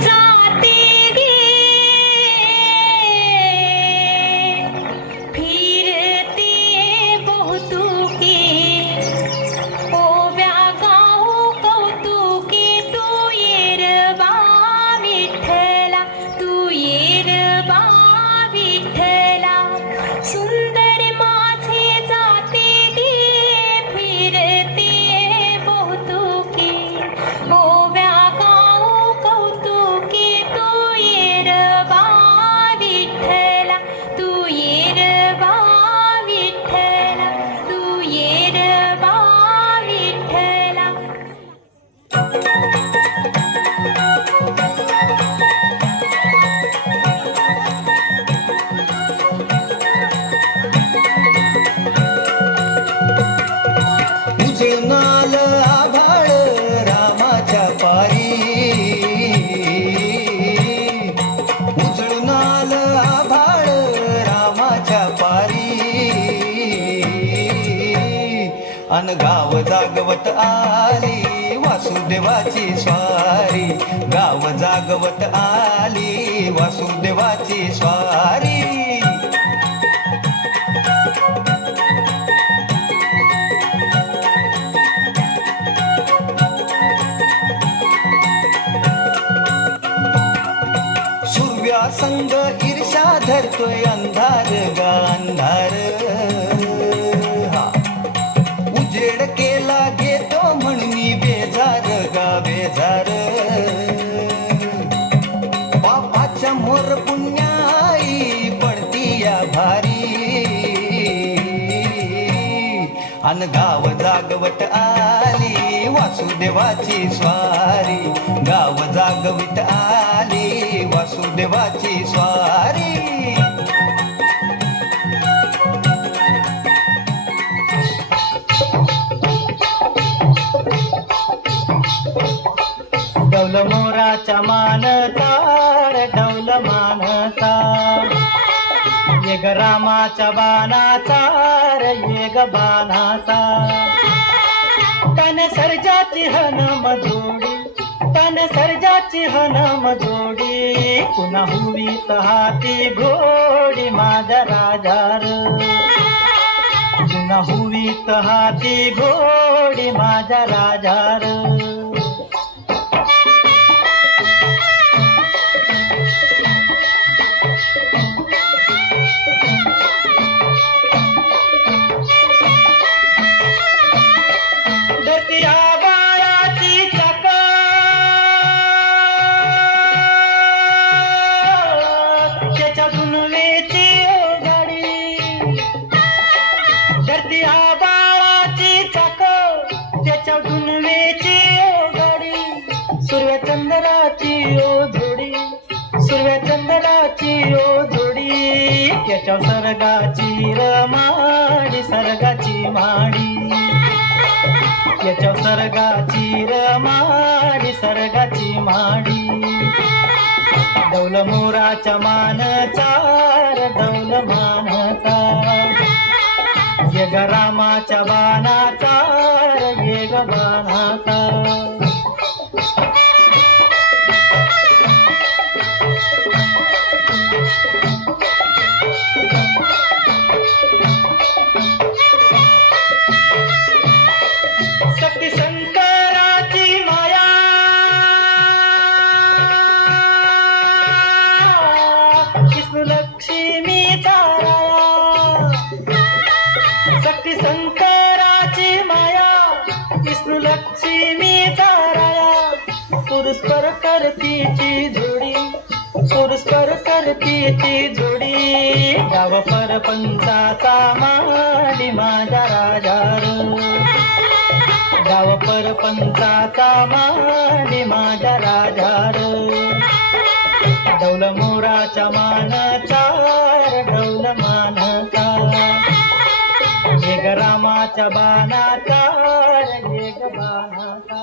जाते गे फिरते बहुतुके ओव्या गाऊ कौतुके तू येरबा विठ्ठला तू येरबा विठ्ठला सुंदर माझे जाते गे फिरते बहुतुके ओव्या गाऊ कौतुके तू येरबा विठ्ठला तू येरबा विठ्ठला तू येरबा विठ्ठला उजळणाल आभाळ रामाच्या पारी उजळणाल आभाळ रामाच्या पारी अन गाव जागवत आली वासुदेवाची स्वारी गाव जागवत आली वासुदेवाची स्वारी संग ईर्षा धरतोय अंधार गा अंधार हा उजेड केला घेतो म्हणून बेजार गा बेजार पापाच्या मोर पुण्याई पडती या भारी अन गाव जागवत आली वासुदेवाची स्वारी गाव जागवित आली वासुदेवाची स्वारी डौल मोराच्या मानतार डौल मानता येग रामाच्या बाणाचा येग बाणाचा तन सर्जाची हनम जोडी तन सर्जाची हनम जोडी पुन्हा हुवीत हाती घोडी माझ्या राजार पुन्हा हुवीत हाती घोडी माझ्या राजार सूर्यचंद्राची ओ जोडी सूर्यचंद्राची ओ जोडी त्याच्या सर्गाची रमाडी सर्गाची माडी त्याच्या सर्गाची रमाडी सर्गाची माडी डौल मोराच्या मानचार डौल मानचा येग रामाच्या बाणाचार येग बाणाचा शक्ती शंकराची माया विष्णू लक्ष्मीचा राया शक्ती शंकराची माया विष्णू लक्ष्मीचा राया पुरस्कार करतीची जोडी पुरस्कार करतीची जोडी गाव परपंचाचा माडी माझा राजार गाव परपंचाचा माडी माझा राजार डौल मोराच्या मानचार डौल मानचा येग रामाच्या बाणाचार येग बाणाचा